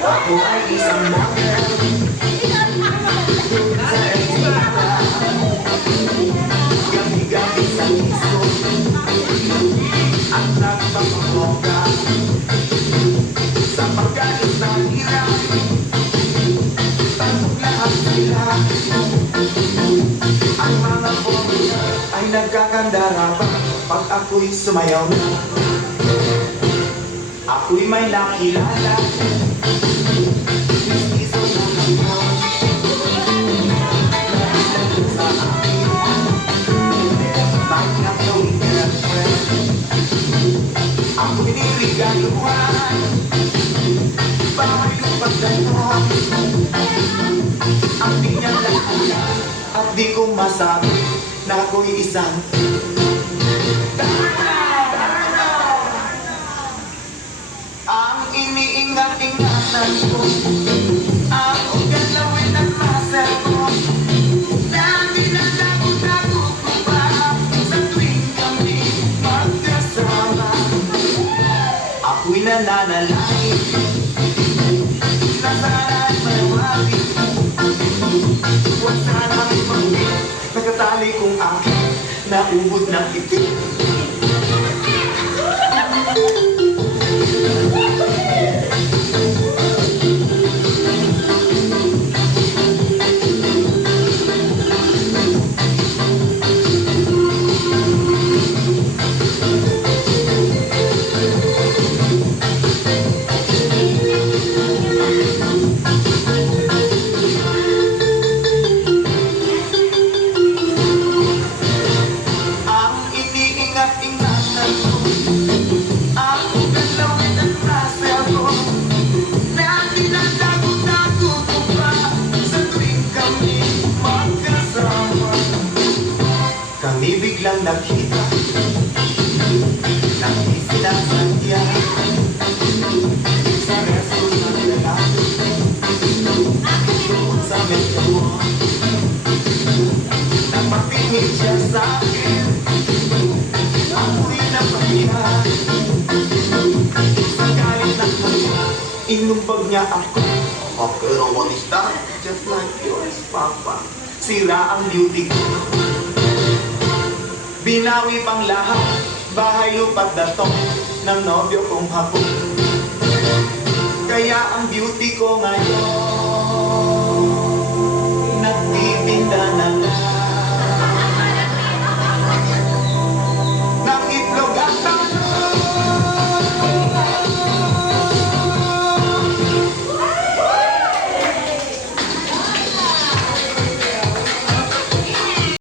Ako ay isang model sa Espada. Gabi-gabi sa disco at nagpapabongga sa pagkalis ng hirap. Tanong lahat sila. Ang mga bongga ay nagkakandara pag ako'y sumayaw na. Ako'y may nakilala, mistiso na hanggang nahilang sa akin. Bakit nga gawin girlfriend? Ako'y nirigaluhan, bahay lupat ganon. Ang di niya lahat at di ko masabi na ako'y isang ang iniingat-ingatan ko, ang galawin at muscle ko, na dinadago-dago ko pa sa tuwing kami magkasama. Ako'y nananalangin na sana'y manawari. Huwag sana'y mangit, nakatali kong akin na ubod ng itim. Kami biglang nakita ng isinasangya sa resto ng lalaki doon sa metro. Napatingin siya sa akin, ako'y napahiya. Sa galit ng kanya, inumbag niya ako. Oh, pero what is that? Just like yours, Papa. Sira ang beauty ko. Binawi pang lahat, bahay lupa't dato ng nobyo kong hapon. Kaya ang beauty ko ngayon nagtitinda ng